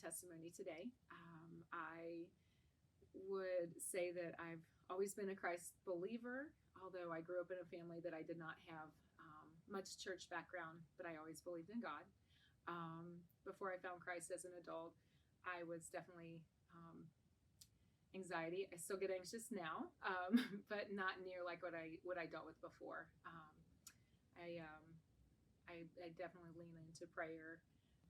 testimony today. I would say that I've always been a Christ believer, although I grew up in a family that I did not have much church background, but I always believed in God. Before I found Christ as an adult, I was definitely anxiety. I still get anxious now, but not near like what I dealt with before. I definitely lean into prayer.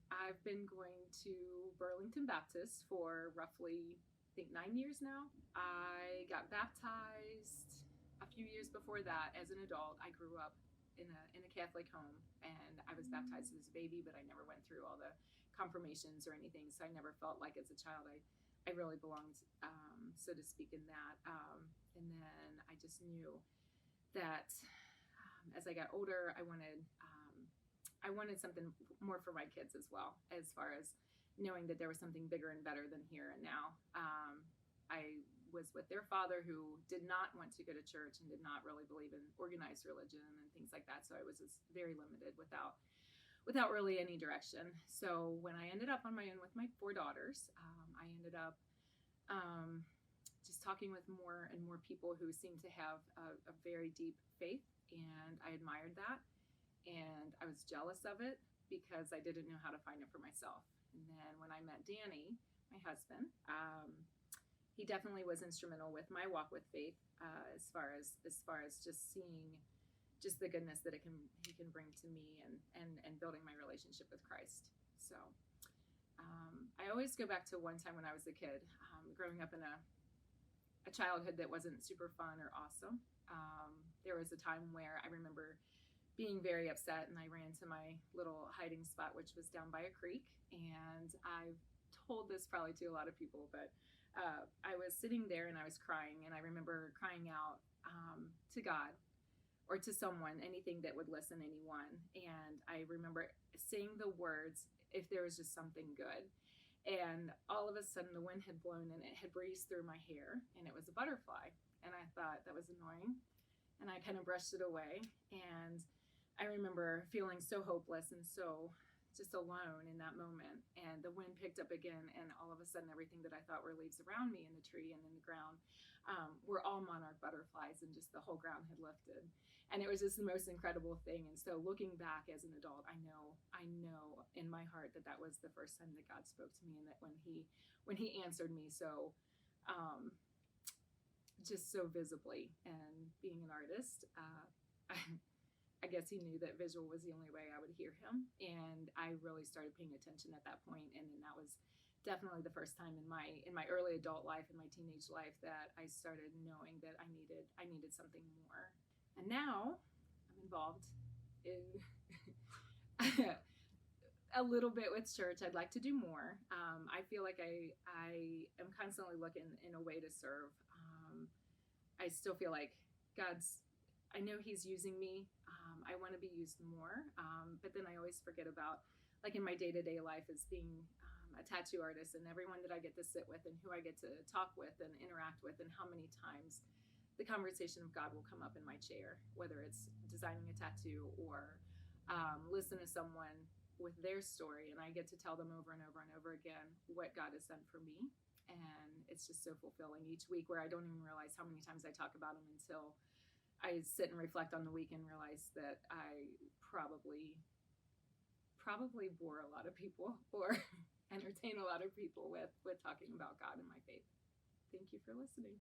I've been going to Burlington Baptist for roughly, I think, 9 years now. I got baptized a few years before that as an adult. I grew up in a Catholic home, and I was baptized as a baby, but I never went through all the confirmations or anything, so I never felt like as a child I really belonged, so to speak, in that. And then I just knew that as I got older, I wanted something more for my kids as well, as far as knowing that there was something bigger and better than here and now. I was with their father, who did not want to go to church and did not really believe in organized religion and things like that. So I was just very limited without really any direction. So when I ended up on my own with my 4 daughters, I ended up just talking with more and more people who seemed to have a very deep faith, and I admired that. And I was jealous of it because I didn't know how to find it for myself. And then when I met Danny, my husband, he definitely was instrumental with my walk with faith, as far as just seeing just the goodness that he can bring to me, and building my relationship with Christ. So I always go back to one time when I was a kid, growing up in a childhood that wasn't super fun or awesome. There was a time where I remember being very upset, and I ran to my little hiding spot, which was down by a creek. And I've told this probably to a lot of people, but I was sitting there and I was crying, and I remember crying out to God or to someone, anything that would listen, anyone. And I remember saying the words, "If there was just something good." And all of a sudden the wind had blown and it had breezed through my hair, and it was a butterfly. And I thought that was annoying, and I kind of brushed it away. And I remember feeling so hopeless and so just alone in that moment. And the wind picked up again, and all of a sudden everything that I thought were leaves around me in the tree and in the ground were all monarch butterflies, and just the whole ground had lifted. And it was just the most incredible thing. And so looking back as an adult, I know in my heart that that was the first time that God spoke to me, and that when he answered me so just so visibly. And being an artist, I guess he knew that visual was the only way I would hear him. And I really started paying attention at that point. And then that was definitely the first time in my early adult life, in my teenage life, that I started knowing that I needed something more. And now I'm involved in a little bit with church. I'd like to do more. I feel like I am constantly looking in a way to serve. I still feel like I know he's using me. I want to be used more. But then I always forget about, like, in my day-to-day life, as being a tattoo artist, and everyone that I get to sit with and who I get to talk with and interact with, and how many times the conversation of God will come up in my chair, whether it's designing a tattoo or listen to someone with their story, and I get to tell them over and over and over again what God has done for me. And it's just so fulfilling each week, where I don't even realize how many times I talk about him until I sit and reflect on the week and realize that I probably bore a lot of people or entertain a lot of people with talking about God and my faith. Thank you for listening.